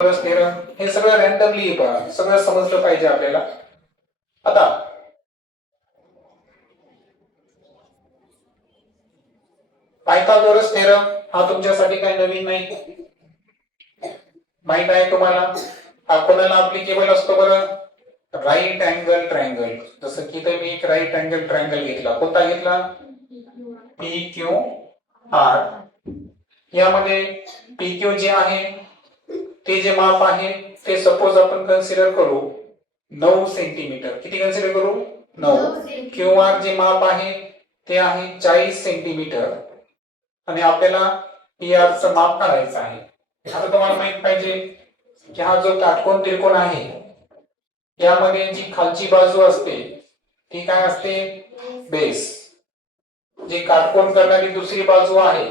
Theorem हे सगळं randomly सगळं समजलं पाहिजे आपल्याला. आता पायथागोरस थेरम हा तुमच्यासाठी काही नवीन नाही, माहित आहे तुम्हाला. हा कोणाला ऍप्लिकेबल असतो बरं? Right angle triangle. जसं की इथे मी एक राईट अँगल ट्रायंगल घेतला. कोणता घेतला? P Q R. यामध्ये पी क्यू जे आहे ते जे माप आहे ते सपोज आपण कन्सिडर करू 9 सेंटीमीटर. किती कन्सिडर करू? 9. क्यू आर जे माप आहे ते आहे 40 सेंटीमीटर आणि आपल्याला पी आर चं माप काढायचं आहे. आता तुम्हाला माहित पाहिजे की हा जो काटकोन त्रिकोण आहे यामध्ये जी खालची बाजू असते ती काय असते? बेस. जी काटकोन करणारी दुसरी बाजू आहे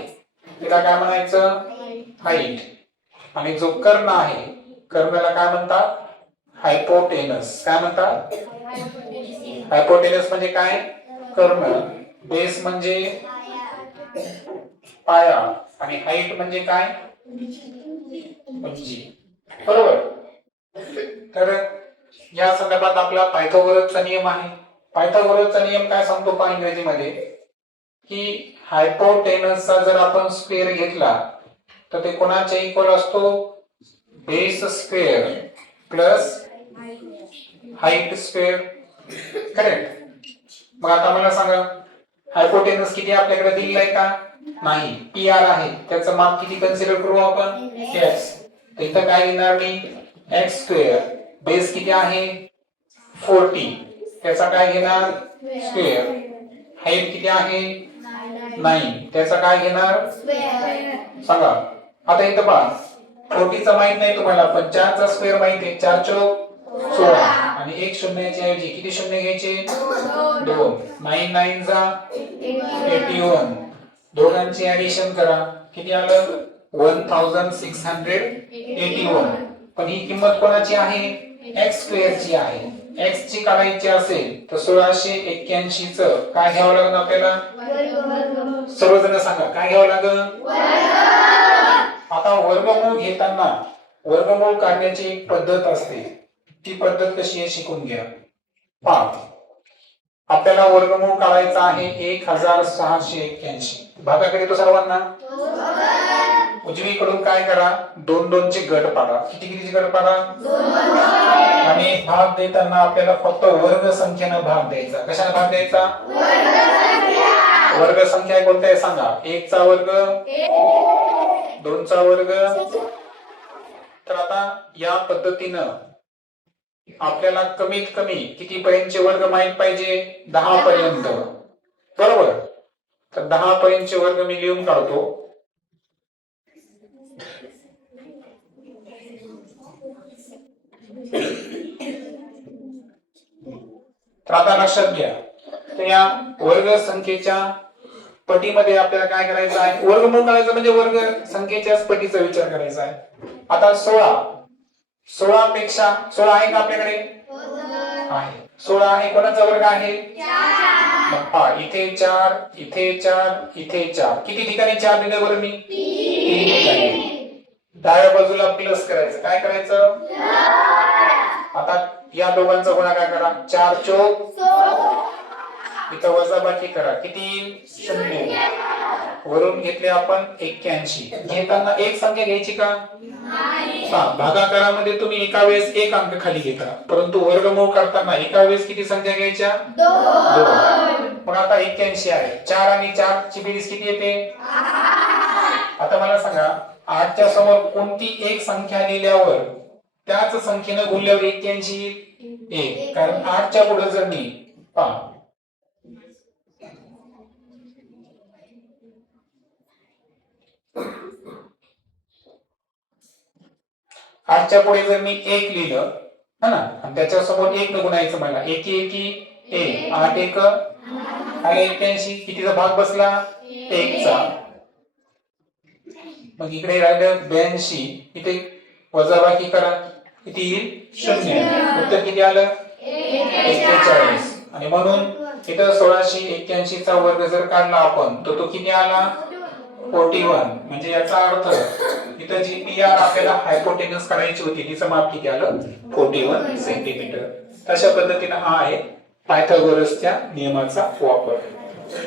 तिला काय म्हणायचं? हाईट. आणि जो कर्ण आहे कर्णाला काय म्हणतात? हायपोटेनस. काय म्हणतात? हायपोटेनस म्हणजे काय? कर्ण. बेस म्हणजे पाया आणि हाईट म्हणजे काय? उंची. बरोबर. तर या संदर्भात आपला पायथागोरसचा नियम आहे. पायथागोरसचा नियम काय सांगतो पहा इंग्रजीमध्ये की हायपोटेनसचा जर आपण स्क्वेअर घेतला तर ते कोणाच्या इक्वल असतो? Base square plus height square. Correct. मग आता मला सांगा हायपोटेनस किती आपल्याकडे दिलेला आहे का? नाही. पी आर आहे त्याचं माप किती कन्सिडर करू आपण? x. तर इथं काय घेणार मी? x square. बेस किती आहे? 40. त्याचा काय घेणार? स्क्वेअर. हाईट किती आहे? 9. त्याचा काय घेणार? सांगा. आता इथं पहा 40 चा माहित नाही तुम्हाला पण 4 चा स्क्वेअर माहित आहे. 4 चौक 16 आणि एक शून्याच्या ऐवजी किती शून्य घ्यायचे? 2. 9 9 जा 81. दोघांची ऍडिशन करा. किती आलं? 1681. पण ही किंमत कोणाची आहे? x स्क्वेअर ची आहे. x ची काढायची असेल तर 1681 च काय घ्यावं लागेल आपल्याला? सर्वजण सांगा काय घ्यावं लागेल? आता वर्गमूळ घेताना वर्गमूळ काढण्याची एक पद्धत असते. ती पद्धत कशी आहे शिकून घ्या. पहा आपल्याला वर्गमूळ काढायचा आहे 1681. भागाकडे तो सर्वांना. उजवीकडून काय करा? 2 2 चे गट पाडा. किती कितीचे गट पाडा? 2. आणि भाग देताना आपल्याला फक्त वर्ग संख्येने भाग द्यायचा. कशाने भाग द्यायचा? वर्ग संख्या कोणत्या आहे सांगा? 1 चा वर्ग 2 चा वर्ग. तर आता या पद्धतीनं आपल्याला कमीत कमी किती पर्यंतचे वर्ग माहित पाहिजे? 10 पर्यंत. बरोबर. तर 10 पर्यंतचे वर्ग मी लिहून काढतो. तर आता लक्षात घ्या तर या वर्ग संख्येच्या पटीमध्ये आपल्याला काय करायचं आहे? वर्गमूळ करायचं म्हणजे वर्ग संख्येच्याच पटीचा विचार करायचा आहे. आता 16 पेक्षा 16 आहे का आपल्याकडे? आहे. 16 आहे. कोणाचा वर्ग आहे? 4. इथे 4 इथे 4 इथे 4. किती ठिकाणी 4 दिले बरं मी? 3 ठिकाणी. डाव्या बाजूला प्लस करायचं. काय करायचं? आता या दोघांचा गुणाकार करा. 4 चौक इथं वजाबाकी करा. किती? 0. वरून घेतले आपण 81. घेताना एक संख्या घ्यायची का? भागाकारामध्ये तुम्ही एका वेळेस एक अंक खाली घेता परंतु वर्गमूळ करताना एका वेळेस किती संख्या घ्यायच्या? 2. मग आता 81 आहे. 4 आणि 4 ची बेरीज किती येते? 8. आता मला सांगा 8 च्या समोर कोणती एक संख्या लिहिल्यावर त्याच संख्येने गुणल्यावर 81 1. कारण 8 च्या पुढे जर मी पहा 8 च्या पुढे जर मी 1 लिहिलं है ना आणि त्याच्या समोर 1 न गुणायचं मला 1 1 1 8 1 आणि 81 कितीचा भाग बसला? 1 चा. मग इकडे राहिलं 82. इथे वजाबाकी करा. किती येईल? 0. उत्तर किती आलं? 41. आणि म्हणून इथं 1681 चा वर्ग जर काढला आपण तर तो किती आला? 41 म्हणजे याचा अर्थ इथं जी पी आर आपल्याला हायपोटेनस काढायची होती तिचं माप किती आलं 41 सेंटीमीटर. अशा पद्धतीने हा आहे पायथागोरसच्या नियमाचा वापर.